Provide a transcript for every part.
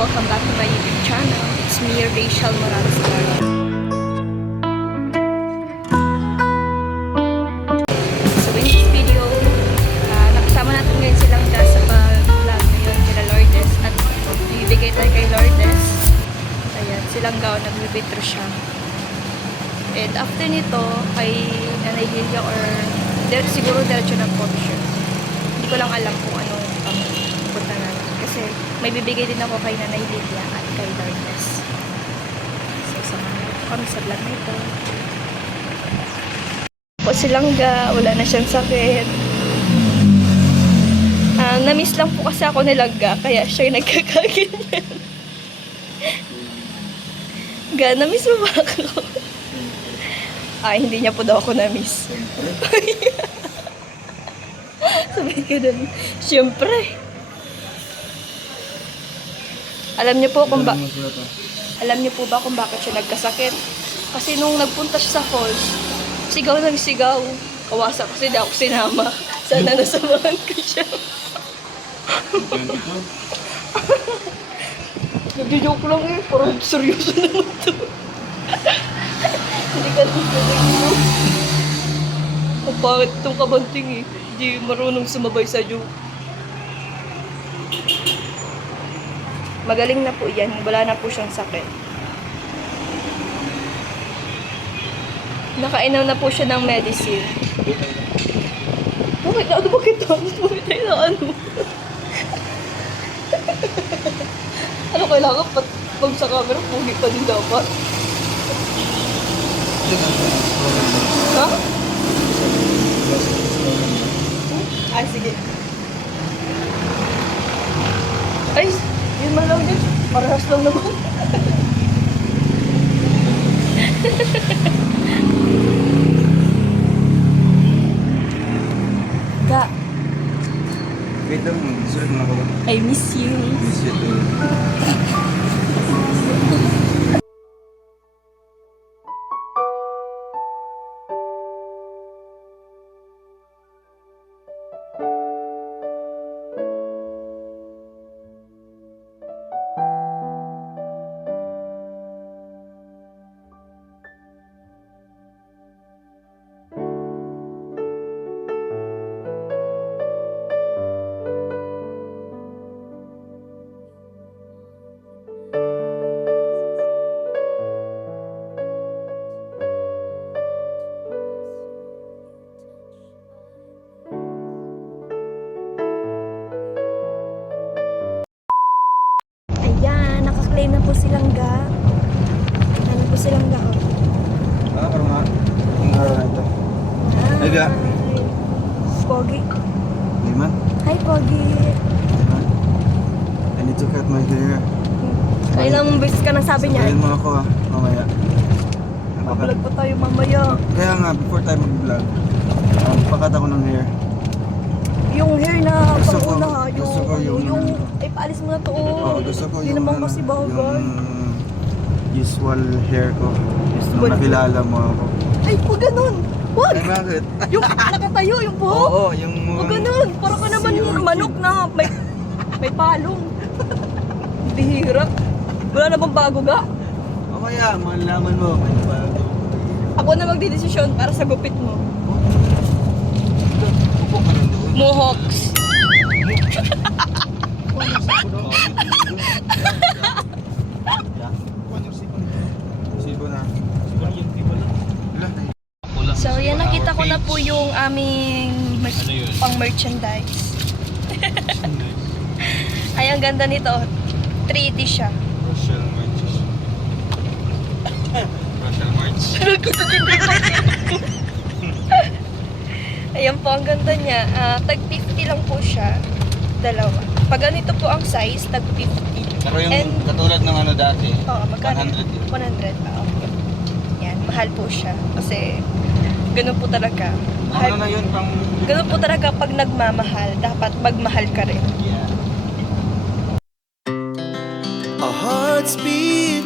welcome back to my YouTube channel. It's me, Rachel Morales Caro. So in this video, nakasama natin ngayon silang sa pag-vlog ngayon kila Lourdes at bibigay tayo kay Lourdes. Ayan, silang nag-withdraw siya. And after nito, kay Nanay Lilia or siguro diretso ng photoshoot. Hindi ko lang alam kung ano ang punta natin. Kasi may bibigay din ako kay Nanay Lilia at kay Lourdes. So, samahan ko kami sa vlog na ito. Po silang wala na siyang sakit. Na-miss lang po kasi ako nilagga, kaya siya yung nagkakaganyan. Na-miss mo ba ako? Hindi niya po daw ako na-miss. Sabi ko dun, siyempre. Alam niyo po kung kung bakit siya nagkasakit? Kasi nung nagpunta siya sa falls, sigaw ng sigaw. Kawasa kasi di ako sinama. Sana nasamahan ko siya. Nag-joke lang eh. Parang seryoso naman to. Hindi ka lang gawin. Ang pangit itong kabanting eh. Hindi marunong sumabay sa joke. Magaling na po yan. Wala na po siyang sakit. Nakainom na po siya ng medicine. Bakit na? Bakit tayo na ano? Ano kailangan? Pag sa camera, pugi pa din dapat. Ha? Ay, sige. Ay, yun man lang din. Parehas lang naman. Ga. Wait lang, sulit mo ako ba? I miss you. Miss you too. Naka-claim na po silang ga. Ano po silang ga, oh. Parang nga. Ang araw na ito. Ay, ga. Pogi. Di man? Hi, Pogi. I need to cut my hair. Kailang beses ka nang sabi niya. Sabihin mo ako mamaya. Mag-vlog pa tayo mamaya. Kaya nga, before tayo mag-vlog, pakat ako ng hair. Yung hair na Gusto ko- pang-una ha. gusto ko yung- paalis mo na to. Oo, gusto ko Hindi yung, naman kasi bagay. yung usual hair ko. Usual Nung nakilala mo ako. Ay, huwag ganun. Huwag. Ay, bakit? Yung nakatayo, yung buhok. Oo, yung... Huwag ganun. Parang ka naman yung manok na may palong. Bihira. Wala namang bago ga. O kaya, malaman mo. May bago. Ako na magdidesisyon para sa gupit mo. Upo ka lang doon. Mohawks. Sibo na. So, yan nakita ko na po yung aming pang-merchandise. Ay, ang ganda nito. 3D siya. Russell March. Russell March. Ayan po, ang ganda niya. Tag 50 lang po siya. Dalawa. Pag ganito po ang size, tag 50. Pero yung And, katulad ng ano dati, oo, magkano? 100 yun. 100. Yan, mahal po siya. Kasi, ganun po talaga. Ano na yun pang... Ganun po talaga pag nagmamahal. Dapat magmahal ka rin. Yeah. Our hearts beat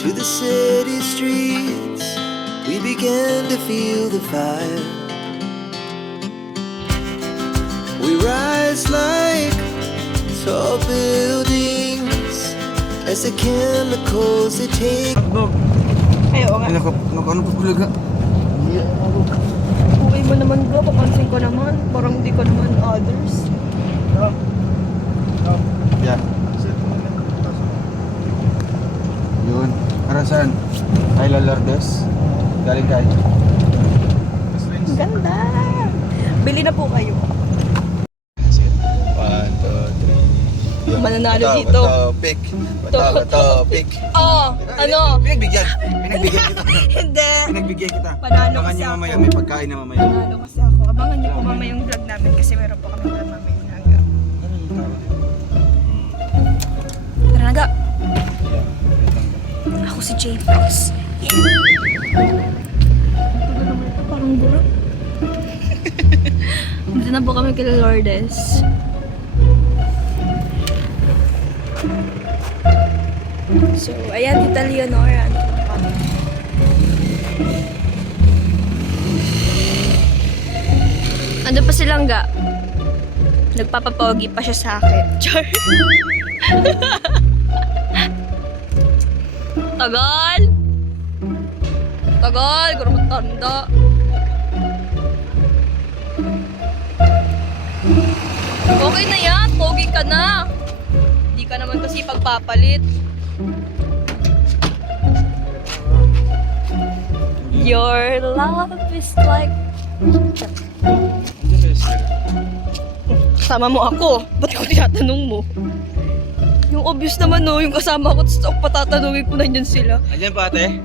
to the city streets. We began to feel the fire. We rise like tall buildings There's the chemicals they take. Dog. Ay, oo nga. Ano pa pula ka? Uwi mo naman bro, papansin ko naman. Parang hindi ko naman others. Yeah. Yun. Para saan? Ay, Lourdes. Galing kayo. Ang ganda! Bili na po kayo. 1, 2, 3. Mananalo dito. Topic. Topic. Oh, ano? Pinagbigyan kita. Hindi. Pinagbigyan kita. Panalo Abangan kasi niyo ako. mamaya. May pagkain na mamaya. Panalo kasi ako. Abangan niyo po mamaya yung vlog namin kasi meron po kami vlog mamaya na hanggang. Tara na ga. Ako si J-Fox. Yeah. Ito naman ito, parang burap. Dito na po kami kay Lourdes. So, ayan, Tita Leonora. Ano po kami? Ando pa silang ga. Nagpapapogi pa siya sa akin. Char. Tagal! Tagal! Gano'n matanda. Okay na yan. Pogi ka na. Hindi ka naman kasi pagpapalit. Your love is like... Kasama mo ako. Ba't ako tinatanong mo? Yung obvious naman no, yung kasama ko, tapos ako patatanungin ko na dyan sila. Andiyan pa ate?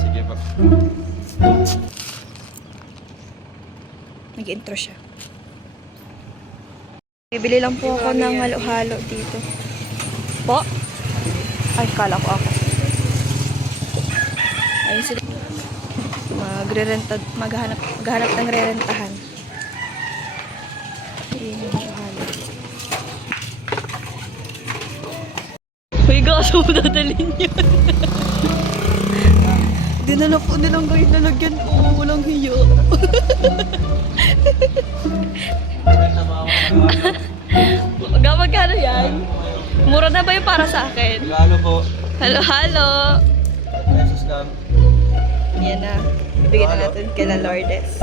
Sige pa. Nag-intro siya. Bibili lang po ako ng halo-halo dito. Po? Ay, kala ko ako. Ayun sila. Maghanap ng re-rentahan. Ayun yung halo. Uy, gaso mo dadalhin yun. Dinala po nilang guys nalagyan po. Walang hiyo. Magkano yan? Mura na ba yung para sa akin? Lalo po. Halo-halo. 5 pesos lang. Yan na. Ibigay na natin kay Lourdes.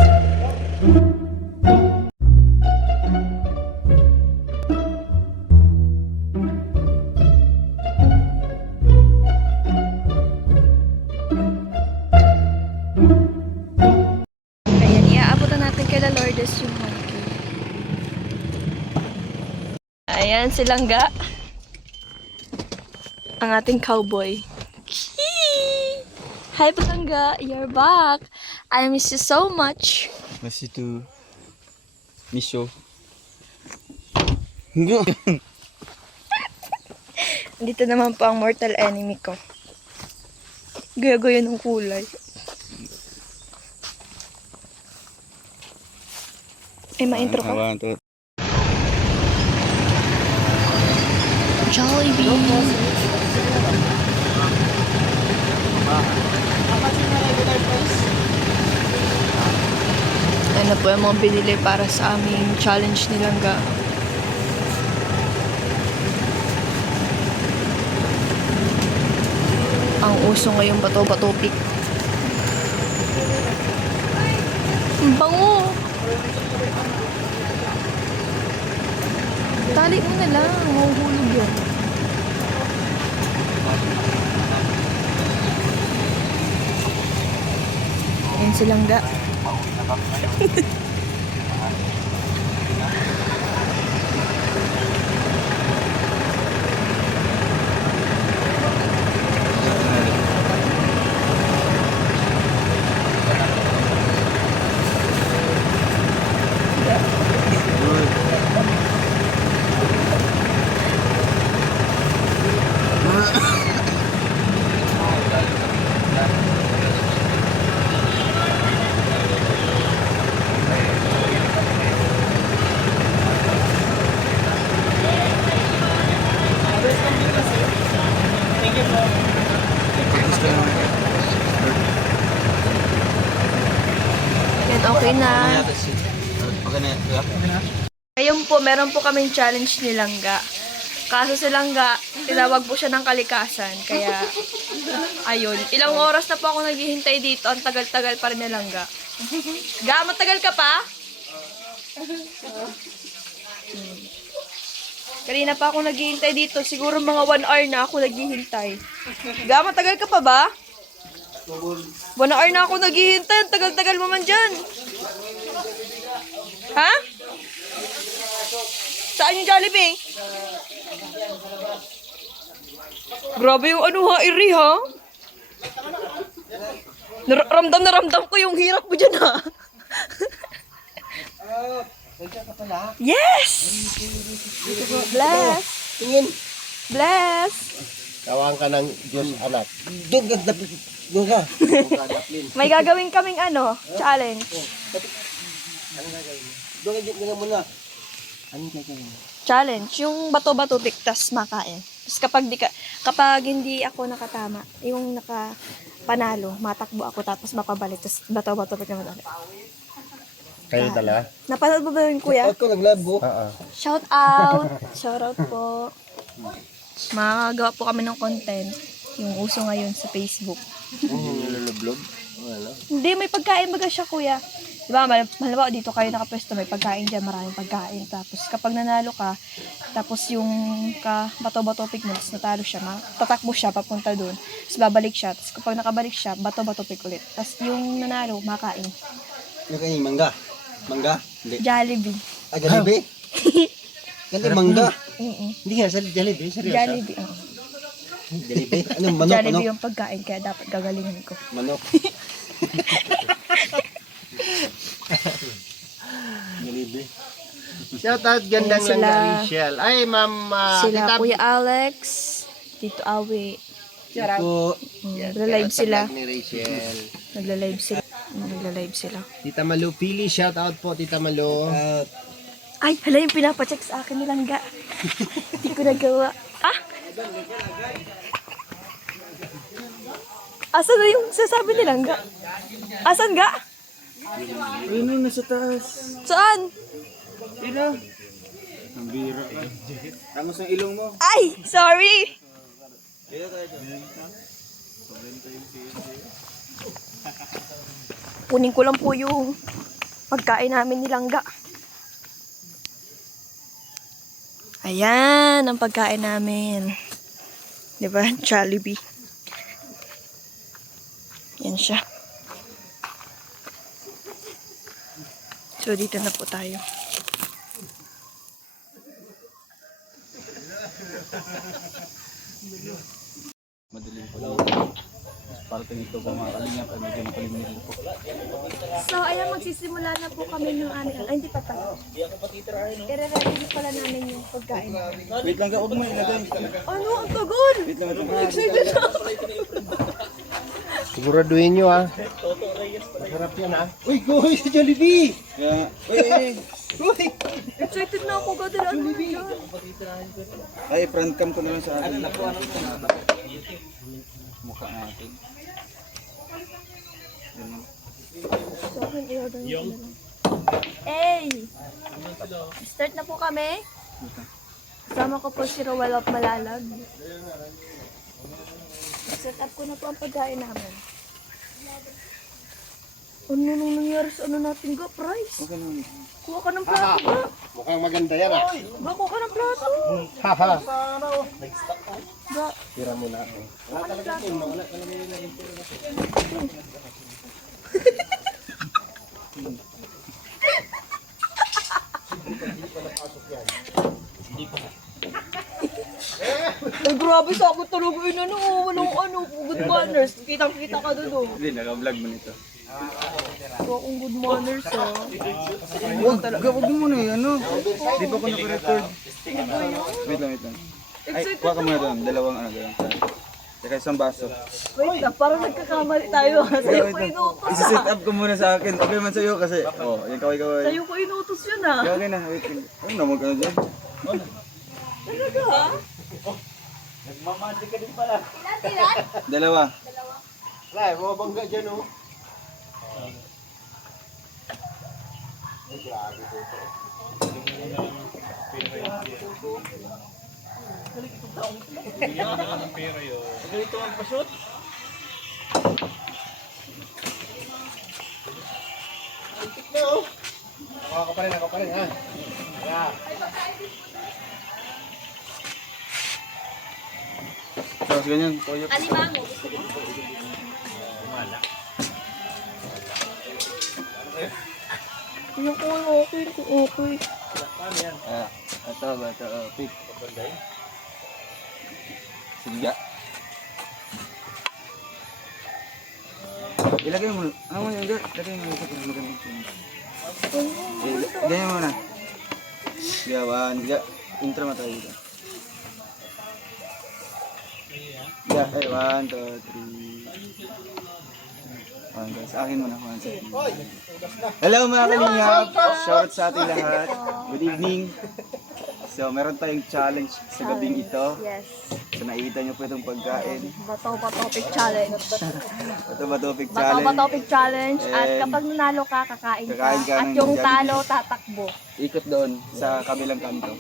Ayan, iaabot na natin kay Lourdes yung monkey. Ayan, silangga. Ang ating cowboy. Hi, Palangga! You're back! I miss you so much! Merci to Misho. Dito naman po ang mortal enemy ko. Gaya-gaya ng kulay. Ay, ma-intro ka? Jollibee! Ano po yung mga binili para sa aming challenge nilang ga. Ang uso ngayong bato-bato pick. Ang bango! Tali mo na lang, mahuhulog yan. Ayan silang ga. Yan, okay na. Okay na yan. Ayun po, meron po kaming challenge ni Langga. Kaso silang tinawag po siya ng kalikasan. Kaya, ayun. Ilang oras na po ako naghihintay dito. Ang tagal-tagal pa rin nilang ga. Ga, matagal ka pa? Kanina pa ako naghihintay dito. Siguro mga 1 hour na ako naghihintay. Ga, matagal ka pa ba? 1 hour na ako naghihintay. Ang tagal-tagal mo man dyan. Ha? Saan yung Jollibee? Grabe yung ano ha, Iri ha? Ramdam na ramdam ko yung hirap mo dyan ha. Yes! Bless! Tingin. Bless! Tawang ka ng Diyos anak. Doon ka. May gagawin kaming challenge. Doon ka muna. Anong gagawin? Challenge, yung bato-bato piktas makain. Tapos kapag hindi ako nakatama, yung nakapanalo, matakbo ako tapos mapabalik. Tapos bato-bato piktas naman ulit. Kayo dala? Napanood mo ba yun, kuya? Ako naglabo. Oo. Shout out! Shout out po. Makagawa po kami ng content. Yung uso ngayon sa Facebook. Nilulublog? Ano? Hindi, may pagkain baga siya, kuya. Diba, malawa dito kayo nakapwesto, may pagkain dyan, maraming pagkain. Tapos kapag nanalo ka, tapos yung bato-bato pick mo, tapos natalo siya, tatakbo siya, papunta dun. Tapos babalik siya. Tapos kapag nakabalik siya, bato-bato pick ulit. Tapos yung nanalo, makain. Yung kanyang mangga. Mangga? Hindi. Jollibee. Ah, Jollibee? Ganda mangga. Hindi nga, sa Jollibee, seryoso? Jollibee, Jollibee? Ano, manok? Jollibee yung pagkain, kaya dapat gagalingan ko. Manok. Jollibee. Shout out, gandang Ayan lang sila. na Rachel. Ay, ma'am, Sila Tita- Kuya Alex, Tito Awi. Ito, Nagla-live sila. Ni Rachel. Nagla-live sila. Nagla-live sila. Tita Malu Pili, shout out po, Tita Malu. Ay, hala yung pinapacheck sa akin nilang ga. Hindi ko nagawa. Ah! Asan na yung sasabi nilang ga? Asan ga? ayun nasa taas. Saan? Ina. Ang bira ka. Tangos ang ilong mo. Ay! Sorry! Kunin ko lang po yung pagkain namin nilang ga. Ayan, ang pagkain namin. Diba? Jollibee. Yan siya. So, dito na po tayo. Madaling po. Parte nito po mga kalingap ay medyo mapalimit po. So, ayan, magsisimula na po kami ng aming... Ay, hindi pa tayo. I-ready pala namin yung pagkain. Wait lang ka, huwag mo ilagay. Ano? Ang tagal! Wait lang, Excited na! Siguraduhin nyo, ha. Masarap yan, ha. Uy, go sa Jollibee! Uy! Excited na ako, God. Ano na dyan? Ay, front cam ko na lang sa akin. Mukha natin. Sa akin, i-order ko na lang. Hey! Start na po kami. Kasama ko po si Rowell of Malalag. Set up ko na po ang pagkain namin. Ano nang nangyari sa ano natin ga? Price? Kuha ka ng plato ga. Mukhang maganda yan, ha. Ga, kuha ka ng plato. Haha. Ga, Tira mo na ako. kuha ka ng plato. Ay, grabe sa ako talaga yun, walang good manners. Kitang-kita ka doon, oh. Hindi, naka-vlog mo nito. So, akong good manners, oh. Huwag mo na ano. Di pa ako naka-record. Wait lang. Ay, kuha ka muna doon. Dalawang tayo. Tsaka isang baso. Wait na, parang nagkakamali tayo, ha. Sa'yo ko inuutos, Isa-set ha. up ko muna sa akin. Okay man sa'yo kasi. Oh, yung kaway-kaway. Sa'yo ko inuutos yun, ha. Okay na, wait. Ano na, mag-ano dyan? Talaga, ha? Dalawa. Wala, mabangga dyan, oh. Ako pa rin, ha? Yeah. Tapos ganyan, toyo. Alimango, gusto mo? Yung okay. Ah, ito ba ito? Pick. Sige. Ilagay mo. Ano mo yun? Ilagay mo. Ganyan mo na. Gawan. Intro mo tayo dito. Yeah, 1, 2, 3. Sa akin muna. 1, 2, 3. Hello mga kalingap! Shout sa ating lahat. Good evening. So, meron tayong challenge sa gabing ito. Yes. So, nakikita nyo po itong pagkain. Bato ba topic challenge? Ito ba topic Bato ba challenge? topic challenge? At And kapag nanalo ka, kakain ka. kakain ka At ng yung Jollibee. talo, tatakbo. Ikot doon sa kabilang kanto.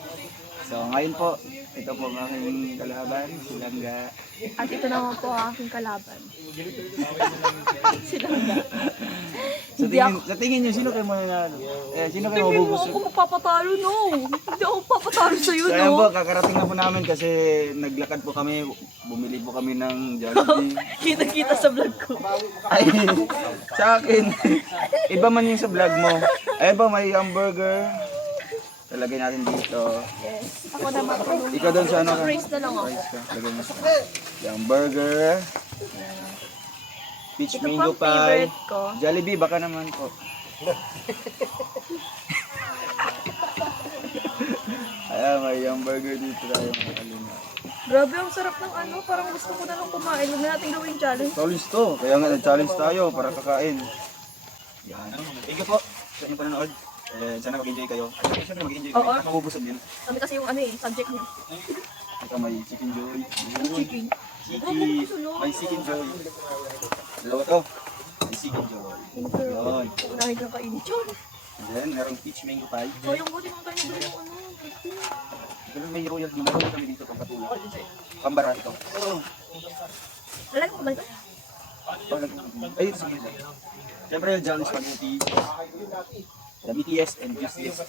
So, ngayon po, ito po ang aking kalaban, si Langga. At ito naman po ang aking kalaban. Silangga. Sa tingin nyo, sino kayo mananalo? Sino kayo Tingin mo mabubusog? ako magpapatalo, no? Hindi ako papatalo sa'yo, So, ayan no? po, kakarating na po namin kasi naglakad po kami, bumili po kami ng Jollibee. Kita-kita sa vlog ko. Ay, sa akin, iba man yung sa vlog mo. Ayan po, may hamburger. Talagay natin dito. Yes. Ako naman po. Ikaw doon sa ano ka? Praise na lang ako. Rice ka. Lagay mo. Yung burger. Peach Ito mango pang pie. favorite ko. Jollibee, baka naman po. Ayan, may yung burger dito tayo. Grabe, ang sarap ng ano. Parang gusto ko na lang kumain. Huwag na natin gawin challenge. Challenge to. Kaya nga, nag-challenge tayo para kakain. Yan. Thank you po sa inyong panonood. Sana mag-enjoy kayo. Siyempre mag-enjoy kayo. Oo. Mabubusog din. Sabi kasi yung ano eh, subject niya. Ito may chicken joy. Chicken. May chicken joy. Dalawa to. May chicken joy. Yun. Unahin kang kainin. Chon! And then, merong peach mango pie. So yung buti ng tayo doon yung ano. Ganun may royal yung meron kami dito pang katulad. Pambara ito. Lalagay mo ba ito? Ay, sige. Siyempre yung Jolly Spaghetti. The BTS and juiciest.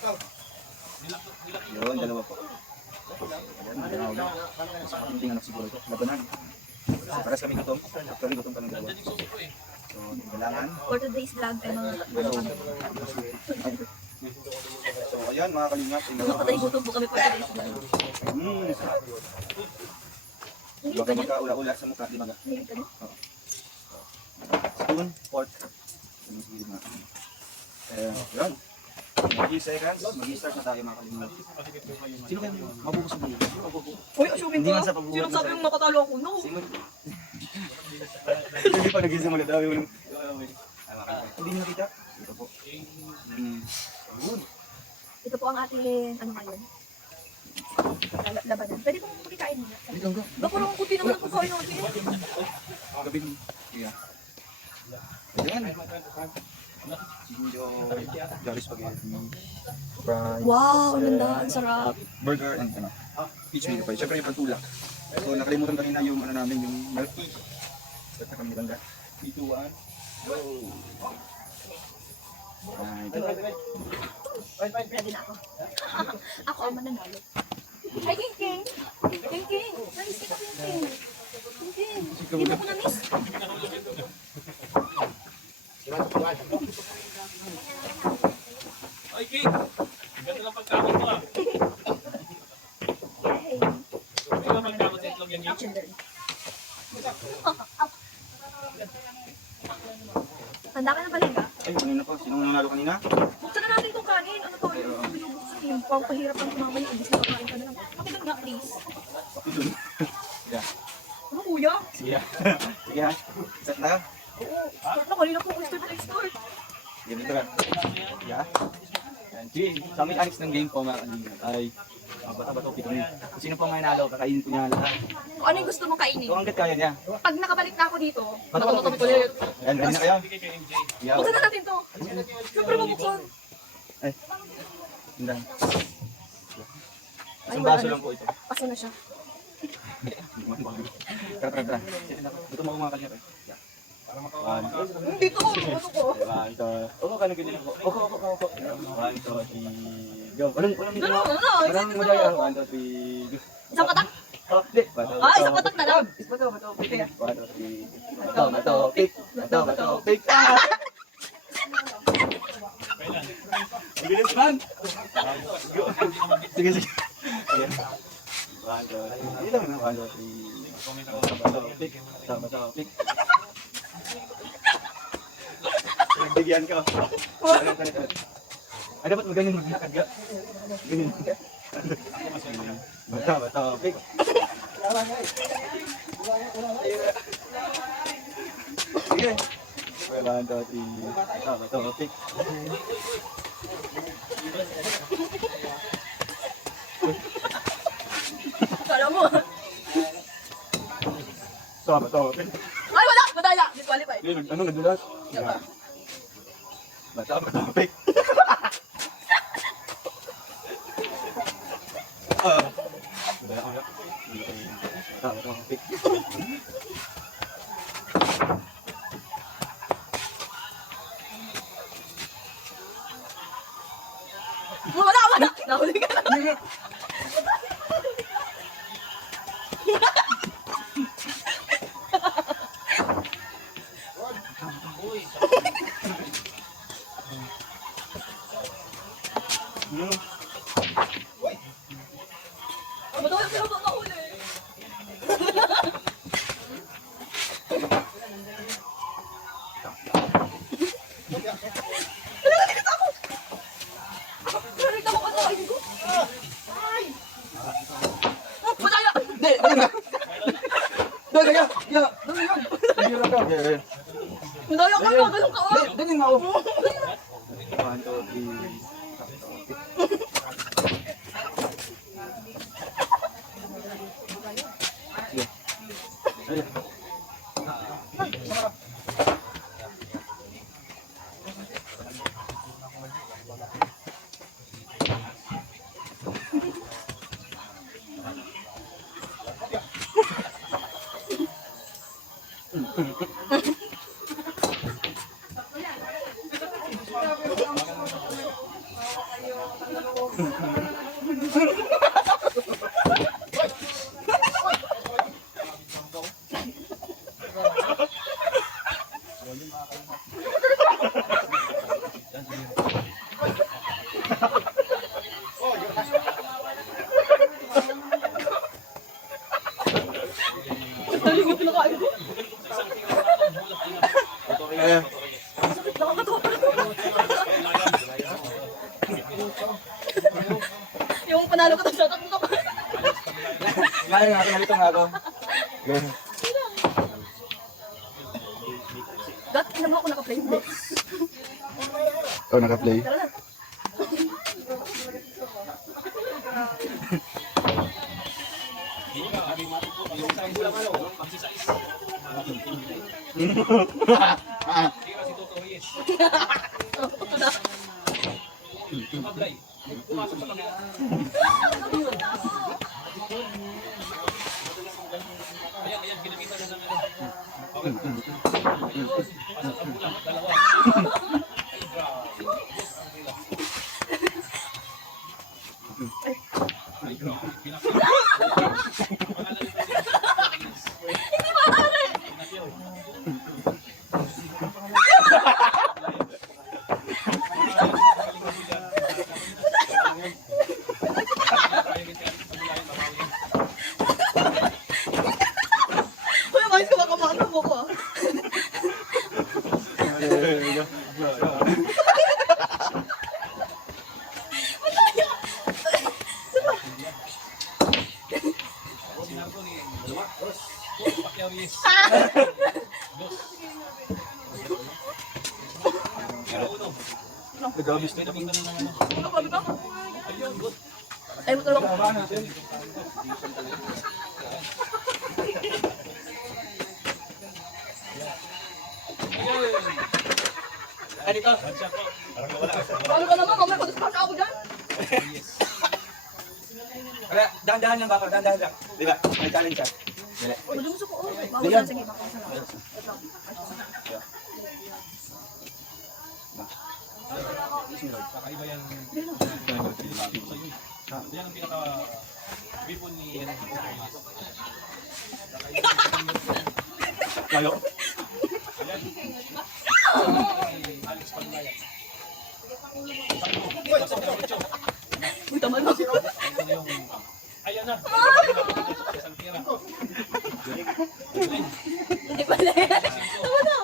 Yun, dalawa po. Ayan, dalawa. Mas matinding anak siguro ito. Labanan. Kasi paras kami gutom. Actually, gutom pa ng dalawa. So, kailangan. For today's vlog ay mga ano kami. So, ayan mga kalingap. Patay gutom po kami for today's vlog. Baka magkaula-ula sa mukha, di ba? Hindi ka na? Spoon, fork. Yun. 30 seconds, mag-i-start na tayo mga kalingap. Sino kayo mabubusog mo? Uy, assuming Hindi ko. nga sa pagbubuhat Sino na sabi sa'yo. yung nakatalo ako? No. Sino? Hindi pa nagising ulit. Hindi nyo nakita? Ito po. Yun. Ito po ang ating, ano ngayon? Labanan. Pwede pong makikain nila. Dito lang ko. Baka parang kunti naman ang kakain natin. Gabi mo. Yeah. Ayan. Chicken joy, Jolly Spaghetti, fries, Wow, ang ganda. Ang sarap. burger, and ano, peach mango pie. Siyempre yung pantulak. So nakalimutan kanina yung ano namin, yung milk tea. Start na kami lang dahil. 3, 2, 1, go! Ready na ako. Ako ang mananalo. Ay, King! King! Nice kita, King! King! Hindi mo ko na-miss. Ay, King! Ganda ng pagkamot mo ah. Hey! Hindi ka magkamot sa itlog yan, King. Action learn. Handa ka na ba, Liga? Ay, kanina pa. Sinong nanalo kanina? Buksan na natin itong kanin. Ano to? Yung binubuksan yung pahirap ng kumamay. Ibig na kakain ka na lang. Pakitag nga, please. Yeah. Ano, kuya? Sige ha. Sige ha. Set na. Oo. Start na. Kanina po. Start. Sige dito ka. Yeah. Yan. Sige. Sa mechanics ng game po mga kanina ay bato-bato pito niya. Kung sino pong manalo, kakainin ko niya lahat. Kung ano yung gusto mong kainin. So hanggat kaya niya. Pag nakabalik na ako dito, bato-bato ulit. Yan, ready na kayo? Yeah. Buksan na natin to. Siyempre mabuksan. Ay. Hindi. Ay, Isang wala baso na. lang po ito. Paso na siya. Tara. Gusto mo kumakal niya. Dito ko, dito ko. Opo, kano ganyan ako. Opo. 1, 2, 3, go. Walang dito na. Ano? Walang madaya. 1, 2, 3, go. Isang patak. Oh, di. Isang patak na lang. Bato, pick. 1, 2, 3. Bato, pick. Bato, pick. Bilis man. Sige. Ayan. 1, 2, 3. Dito na. 1, 2, 3. Bato, pick. Bato, pick. Nagbigyan ka. Ay, dapat maganin maglakad ka. Ganyan. Bato, pick. Sige. 1, 2, 3. Bato, pick. Kala mo. Bato, pick. Ay, wala! Madaya! Disqualify. Ano nadulas? Bato, pick. Bato, pick. Wala! Nahuli ka na. Ba't ako sila makahuli? Nakita mo ka na kain ko? Ay! Madaya! Hindi, ano nga? Dali ka! Dali ka! Madaya ka na! Ganun ka! Dali nga ako! 1, 2, 3. Sige. Dali ko pinakain ko. Ayan. Yung panalo ko sa kakak ko. Ngayon nga, nalito nga ako. Dati naman ako naka-play. Oh, naka-play. Tara na. Tira si Toto Reyes. Mablay. Pumasok sa kabila. Ayan, ginamita na ng ano. Okay. Pasok ang bulang, dalawa. Ay, grabe. Ay, grabe. Hindi maaari! Uy, mais ka makamano mo ko. Sinabi ni Pacquiao Reyes. Nag-abis na. Ano ba, bitaw? Ay, mo tulog. Ay, dito. Ano ka naman? Mamaya pag-discount ako dyan. Dahan-dahan lang, baka. Dahan-dahan lang. Di ba? May challenge siya. Dali. Gusto mo ko. Bago Diyan. na sige. Baka masarap. Kakaiba yan. Yan ang pinaka weapon ni Layo. Alex Panulayan. Uy, tama na. Ayan na. Saltira. Hindi pala. Tama na.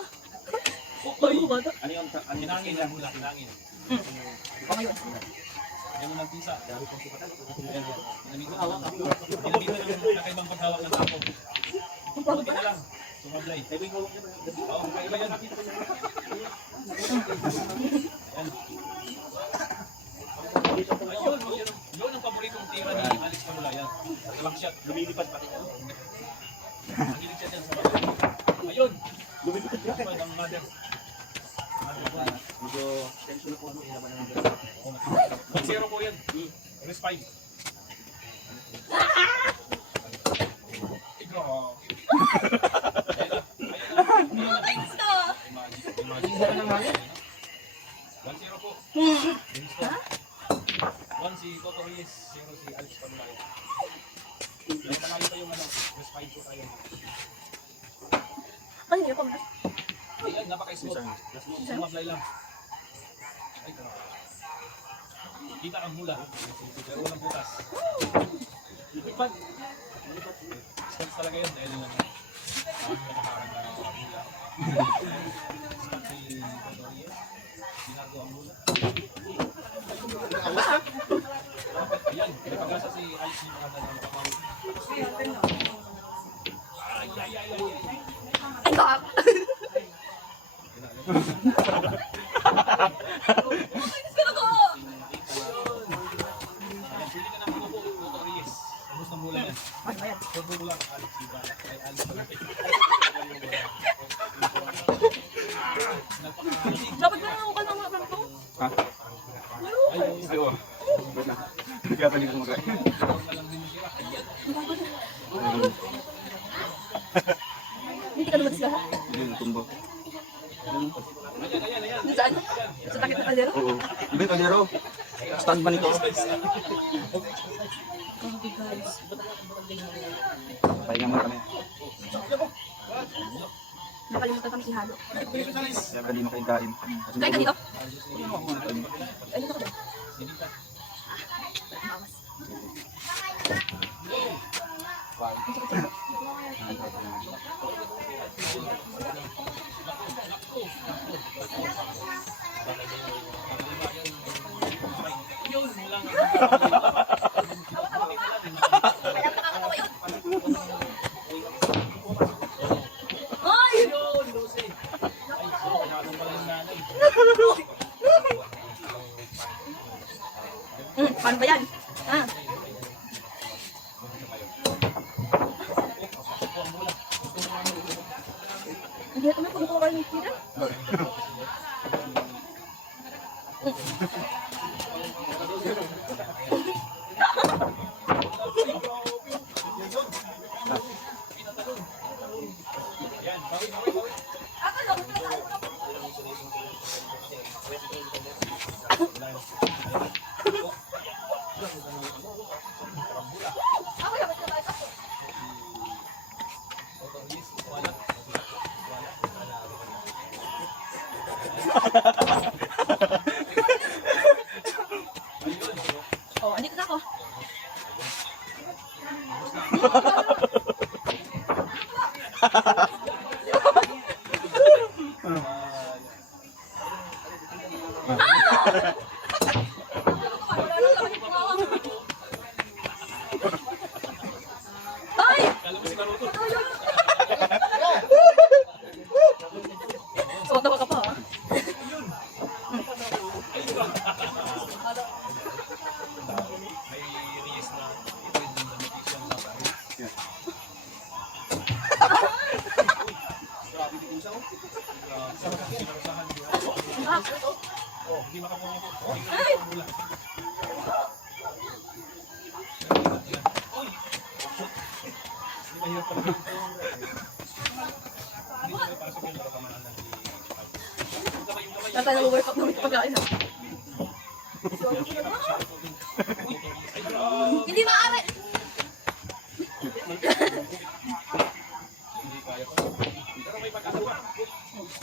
Bago ba ito? Ano yung Hinangin lang mula, hinangin. Okay. Yan mo ng tisa. Nandito yung nakaibang paghawak ng tapo. Kunti na lang. Sumablay. Oo, kakaiba yan. Ayan. Yun ang paboritong tira ni Alex Panulayan. Long shot. lumilipad pa. Mahilig siya dyan sa mga. Ayun! Lumilipad siya. Ang mother. Medyo tension po ano ilaban ng 1-0 po yan. Rest 5. Ikaw. Imagine. 1-0 po. Game score. 1 si Toto Reyes, 0 si Alex Panulayan. May panalo pa yung ano, rest 5 po tayo. Ano yun? Pag Ayan, napaka-smooth. Sumablay lang. Ay, tara. Kita ang mula. Pero walang butas. Lipad. Sports talaga yun. Dahil yung nakakarang na mula. Sports si Rodriguez. Binago ang mula. Ayan, may pag-asa si Alex ni Makada na makapawin. Ay. kak. Ayan, pili ka ng mga po. Toto Reyes. Ubus ng mula yan. Toto mula. Alex, diba? Ay, Alex Panulayan. Dapat ba ako ka ng mga to? Ha? Ay, oo. Wait lang. Kaya pa hindi ko mag-ay. Hindi ka naman sila. Hindi, natumbo. Saan? Sa takit ng kaldero? Oo. Ibe, kalero. Stand ba nito? Pahinga mo kami. Nakalimutan kami si Halo. Kaya pa din kain. Kain ka dito? Ay, dito ka ba? Ay! Paano ba yan? Ah. Hindi ito na kung kuha yung tira. Oh, andito na ako. Ay! Tawa-tawa ka pa, ha? mahirap talaga ito. Hindi na pasok yun, pero kamahan lang yung kamay. Nata na-work up namin pagkain. Hindi maaari! Hindi kaya pa. Pero may pag-asa pa.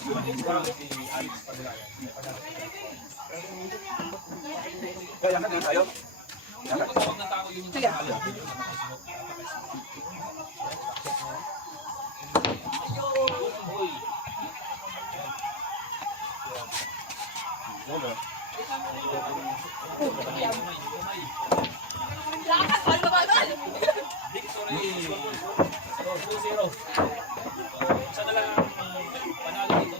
Si Alex Padulayan. May pag-asa. Kaya ka na tayo. Yung pagkawag ng tao yun yung pangalan. Lakas! Paano babagal? Victory! So, 2-0. Isa na lang ang panalo dito.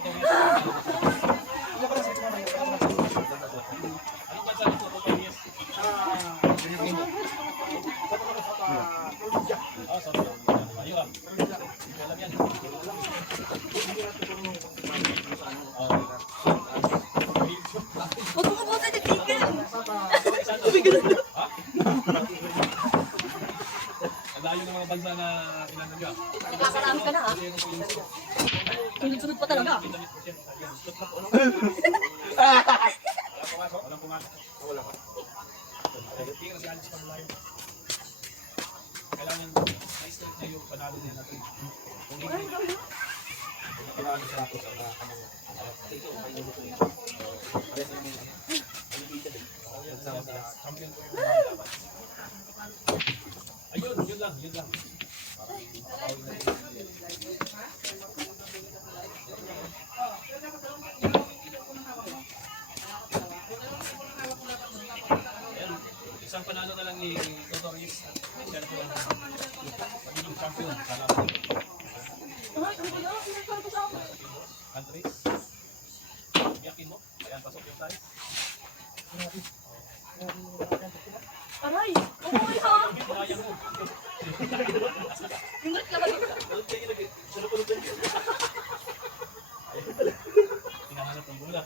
Anong bansa nito? Yes. Sorry. Ayun lang. Alam yan. Huwag mo kabuta na tigil! Ha? Ang layo ng mga bansa na kailangan nyo. Nakakarami ka na ha? Sunod-sunod pa talaga. Walang pumasok. Tingnan si Alex Padulayan. Kailangan na-start na yung panalo din natin. Kung hindi, kailangan sa tapos ang kanyang champion ko yung laban. Ayun, yun lang, yun lang. Ayan, isang panalo na lang ni Dr. Riz. Siya po ang magiging champion sa laban. Countries. Yakin mo? Ayan, pasok yung tayo. Aray! Okay ha! Kinaya mo. Yung rat laban dito. Hinahanap ng bola.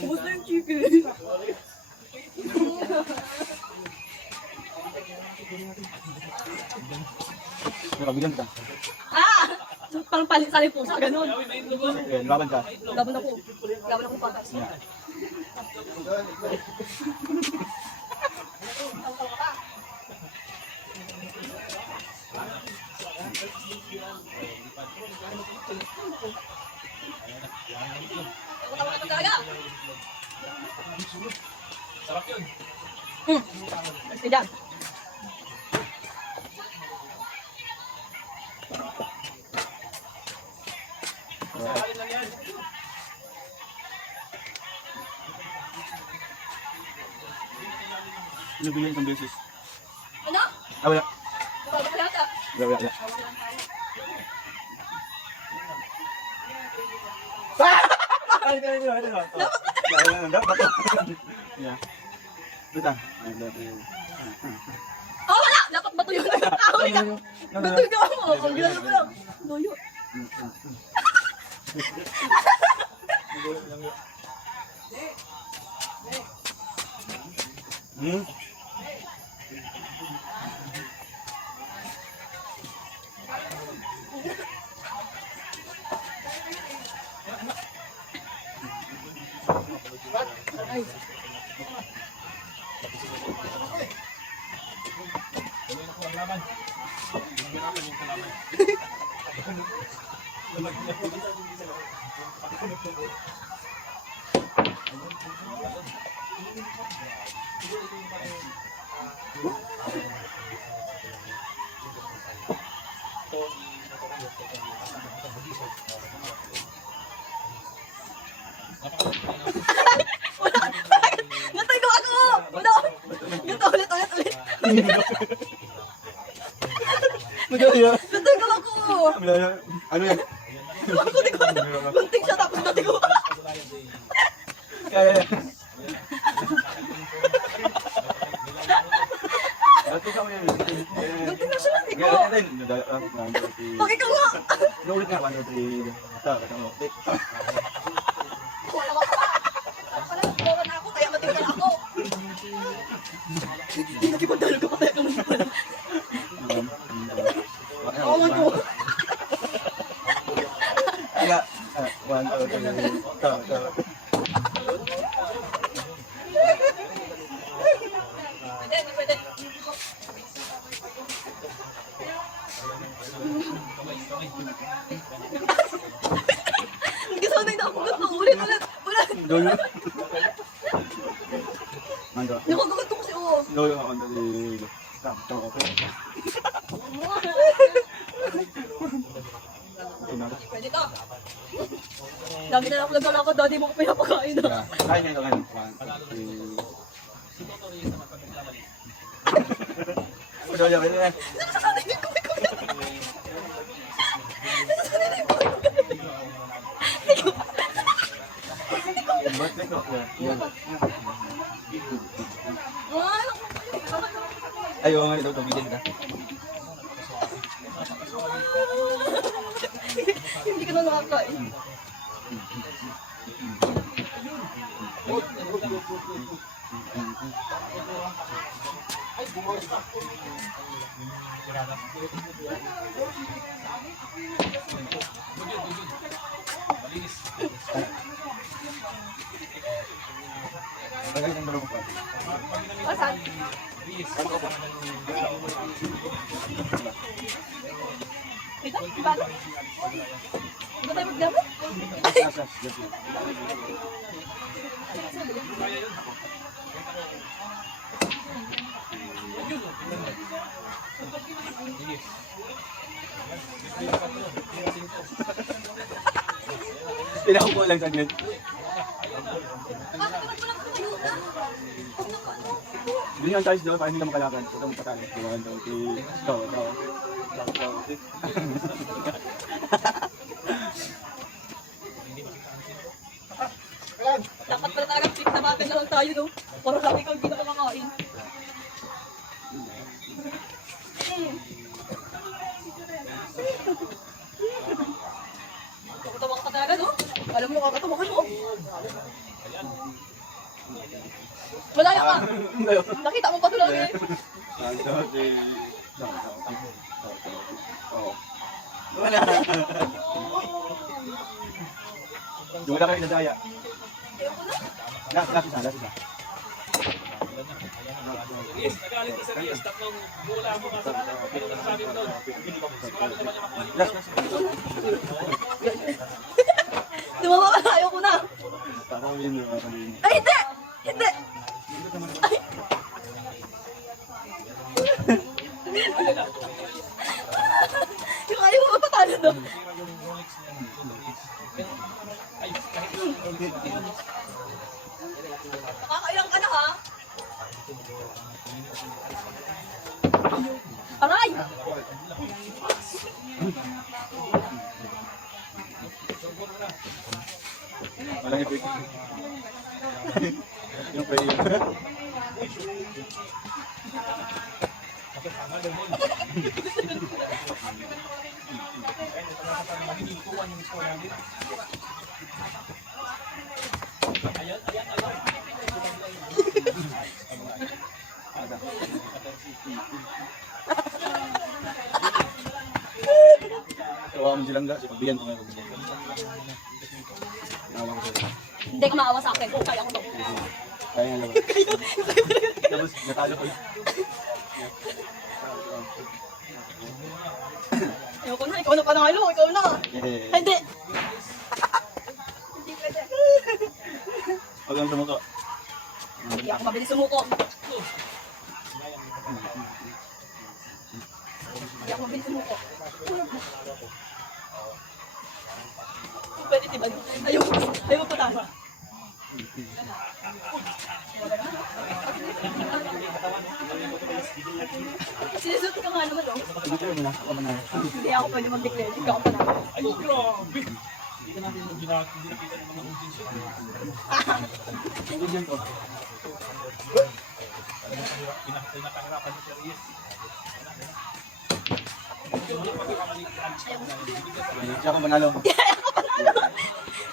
Ubus na yung chicken. Makabilang ka. Ah! Parang palit-saling pusa, ganun. Ayan, laban ka. Laban ako. Laban ako patas. Yeah. Ako tawa ka talaga. Sarap yun. Sige. Kain lang yan. Nabilang isang beses. Ano? Ah, wala. Babak yata. Wala, wala. Ay, ito, ito, ito. Dapat. Yeah. Dito. Oh, wala! Dapat bato yun. Ahuli ka. Bato yun ako. Ang gila ko lang. Loyo. Hmm? Ay. Tuloy na po ang laban. Hihirapan yung kalaban. Gatay ko ako! Ano? Gato ulit. Magaling yan. Gatay ko ako! Ano yan? Ako di ko alam. Bunting siya tapos gatay ko. Kaya yan. Ito ka mo yan. Bunting na siya gatay ko. Kaya yan. Pag ikaw nga! Naulit nga. 1, 2, 3. Ito. Wala ka pa! Wala ka na ako kaya Hindi nakipagdalo ka patay ka muna pala. Awan ko. Aga. 1, 2, 3. Pwede, pwede. Hindi sanay na ako ganito. Ulit. Dolo. Mando. Nakagagat ko kasi oo. Dolo ako dali. Tapos ako. Pwede ka. Dami na ako naglalakad. Daddy mo ko pinapakain na. Kain na ito ngayon. 1, 2, 3. Dolo, pwede na. Nasasanay din ko. Birthday ko. Ayaw nga ito, tumigil na. Hindi ka na nakakain. Bagay ng dalawang pa. Asan? Ito? Bago? Hindi tayo magdamot? Asas. Pinakupo lang saglit. Hindi ang charge doon, para hindi ka makalakad. Ito mo patalo. 1, 2, 3. Ito. Dapat pala talaga fit na bakit na lang tayo, no? Parang lagi kang hindi na kumakain. Nakatawa ka talaga, no? Alam mo, nakakatawa ka, no? Malaya ka! Nakita mo pa ito lang, eh. 1, 2, 3. Wala. Yung wala kayo nadaya. Last isa. Yes, nagalit ko sa Rias. Tatlong mula mo ka sa ano nasasabi mo doon? Sigurado naman niya makuha. Last. Tumawa ka na, ayoko na. Parang yun. Ay, hindi! Hindi! Ay! Yung ayaw mo patalo, no? Nakakailang ka na, ha? Aray! Walang effect. Yung prayer. Kawawa mo silang gas, pagbigyan ko nga. Nawa ko sila. Hindi ka maawa sa akin. Kung kaya ko to. Kaya nga lang. Tapos natalo ko. Ayoko na. Ikaw na panalo. Ikaw na. Eh, Hindi. Hindi pwede. Huwag kang sumuko. Hindi ako mabilis sumuko. Hindi ako mabilis sumuko. Pwede diba? Ayaw patalo. Sinusunod ka nga naman, no? Hindi ako pwede mag-declare. Hindi ako panalo. Ay, grabe! Hindi ka natin hindi nakita ng mga audience yun. Bigyan ko. Pinakahirapan ni Sir Rias. Siya ako manalo.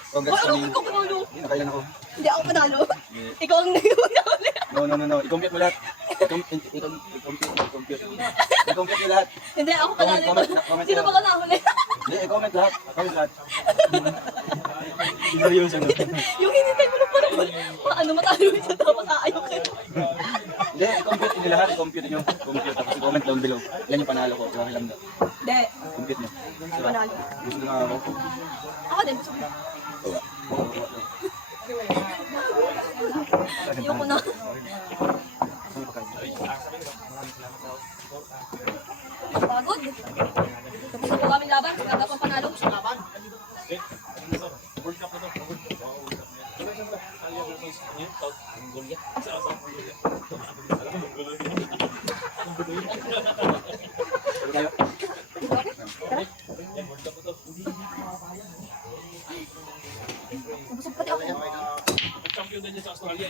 Congrats Ano? kami. Ikaw panalo. Hindi, nakailan ako. Hindi ako panalo. Ikaw ang nagawin. Noon No. I-compute mo lahat. I-compute mo lahat. Hindi, ako panalo. Comment Sino ba ka nahuli? Hindi, i-comment lahat. Comment lahat. Seryoso no? Yung hinintay mo lang pala. Paano matalo yun siya tapos aayaw kayo. Hindi, i-compute nyo lahat. I-compute nyo. Compute. Tapos i-comment down below. Yan yung panalo ko. Okay lang daw. Hindi, Compute nyo. panalo. Gusto na ako. Ako din. Ayoko na. Pagod. Tapos na po kami laban. Wala pang panalo. Kayo? Nabusog pati ako. Champion din niya sa Australia.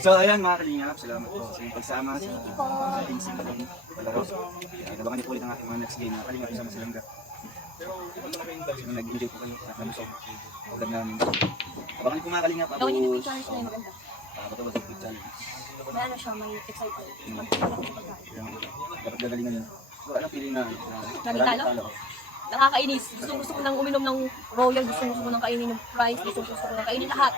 So ayan mga kalingap, salamat po sa inyong pagsama sa ating simpleng palaro. Nabangan niyo po ulit ang aking mga next game na kalingap isama sa langga. So nag-enjoy po kayo sa nabusog. Huwag namin. Abangan niyo po mga kalingap. Gawin niyo yung challenge na yun maganda. Bato-bato big challenge. May ano siya, may excited. Dapat gagalingan yun. So anong feeling na? Lagi talo? Nakakainis. Gusto ko nang uminom ng royal. Gusto ko nang kainin yung fries. Gusto ko nang kainin lahat.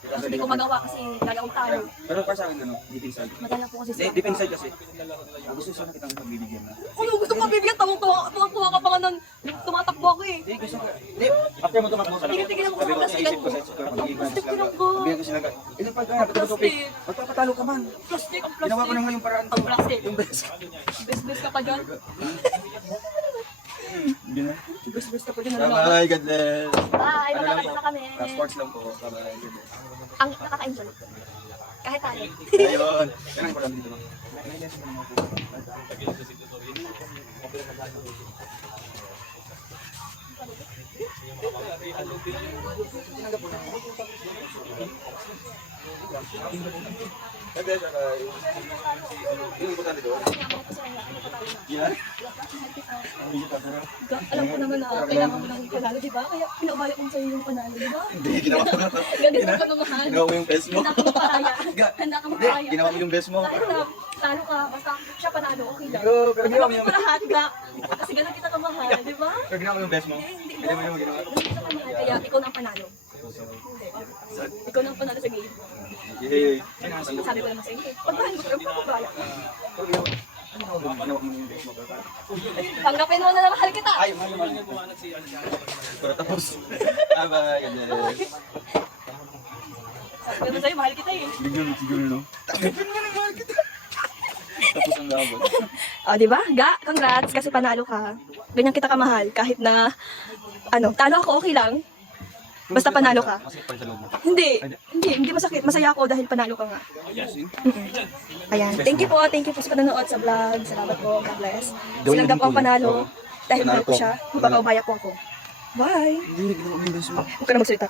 Kasi hindi ko magawa kasi lagi akong talo. Pero para sa akin, ano, deep inside. Madala po kasi Hindi, deep inside kasi. Gusto siya nakita ng pagbibigyan na. Ano, gusto ko mabibigyan. Tawang-tuwa ka pa nga nun. Tumatakbo ako eh. Hindi, gusto ko. Hindi, after mo tumakbo sa Tigil-tigilan mo sabi ko, ko sa isip ko, pag-ibig ko Plastic sila. lang ko. Bigyan ko sila. Ito pag kaya, pag tumutupik, magpapatalo ka man. Plastic, ang Ginawa ko na plastic. nga yung paraan. Ang plastic. Yung best. Best ka pa dyan. Hindi na. Best ka pa dyan. Bye-bye, God bless. Bye, Ano lang magkakain po? na kami. Sports lang po. Bye-bye, God bless. Ang nakaka-enjoy. Kahit talo. Ayun. Yan ang parang dito. Yung importante doon. Yan. Alam ko naman na kailangan mo ng panalo, di ba? Kaya pinabaya ko sa'yo yung panalo, di ba? Hindi, ginawa ko na. Ganito ka mamahal. Ginawa mo yung best mo. Handa ka maparaya. Ga- Handa ka Hindi, maparaya. ginawa mo yung best mo. Kahit na, talo ka, basta siya panalo, okay lang. Pero ginawa mo Gagawin yung... ko lahat, ga. Kasi ganun kita kamahal, di ba? Pero ginawa mo yung best mo. Hindi Hindi mo yung ginawa. Ganun kita kamahal, kaya ikaw na ang panalo. Hindi. Ikaw na ang panalo sa game. Yay. Sabi ko naman sa inyo, pagbahan mo, pero pagpapaya. Pero ginawa mo yung best mo. Tanggapin mo na na mahal kita. Ay, mahal. Pero tapos. Bye-bye. God bless. Sabi ko naman sa'yo, mahal kita eh. Siguro, no? Tanggapin mo na mahal kita. Tapos ang gabon. O, di ba? Ga, congrats kasi panalo ka. Ganyan kita kamahal kahit na talo ako okay lang. Basta panalo ka. Masakit pa rin sa loob mo. Hindi masakit. Masaya ako dahil panalo ka nga. Ayan. Thank you po sa panonood sa vlog. Salamat po. God bless. Sinagda po ang panalo. Dahil mahal ko siya. Magpapaubaya po ako. Bye! Hindi, ginawa mo yung best mo. Huwag ka na magsalita.